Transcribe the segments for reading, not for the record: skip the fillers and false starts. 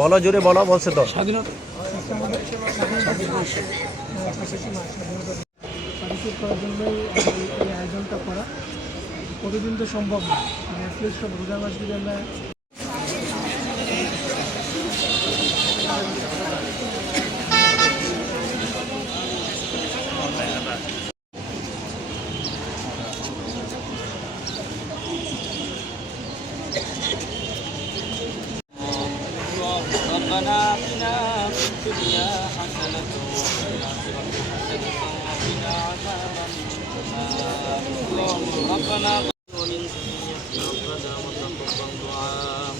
বলো জোরে বলো, বলছে তো স্বাধীনতা করার জন্যই এই আয়োজনটা করা। প্রতিদিন তো সম্ভব না, অ্যাটলিস্ট সব রোজা মাস যদি আমরা ربنا آتنا في الدنيا حسنة وفي الآخرة حسنة وقنا عذاب النار ربنا ومن ذريتنا ربنا وتقبل دعاء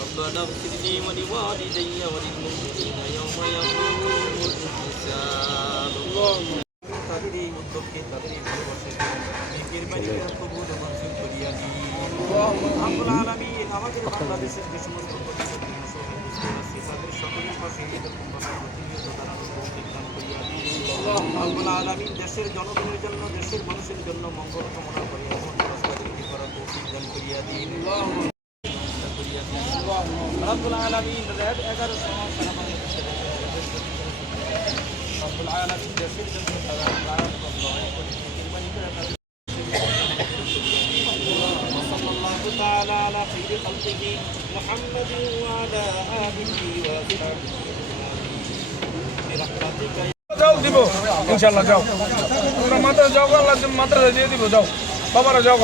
ربنا اغفر لي ولوالدي وللمؤمنين يوم يقوم الحساب اللهم তাদের এই উদ্যোগকে তাদের এই ভালোবাসাকে নেকের বাইরে কবুল ও মঞ্জুর করিয়া দিন রব্বুল আলামিন আমাদের বাংলাদেশের যে সমস্ত তাদের সকলের পাশে এরকম ভাবে প্রতিনিয়ত দাঁড়ানোর তৌফিক দান করিয়া দিন রব্বুল আলামিন দেশের জনগণের জন্য দেশের মানুষের জন্য মঙ্গল কামনা করে এমন রাস্তাগুলি করার তৌফিক দান করিয়া দিন রব্বুল আলামিন রাত 11 সময় রব্বুল আলামিন দেশের জন্য তারা সাল্লাল্লাহু তাআলা আলা খাইরি খালকিহি মুহাম্মাদ ওয়া আলা আলিহি ওয়া সাহবিহি যাও দিব ইনশাআল্লাহ। যাও তোমরা মাত্র যাও, আল্লাহ মাত্র দিয়ে দিব। যাও বাবারা যাও।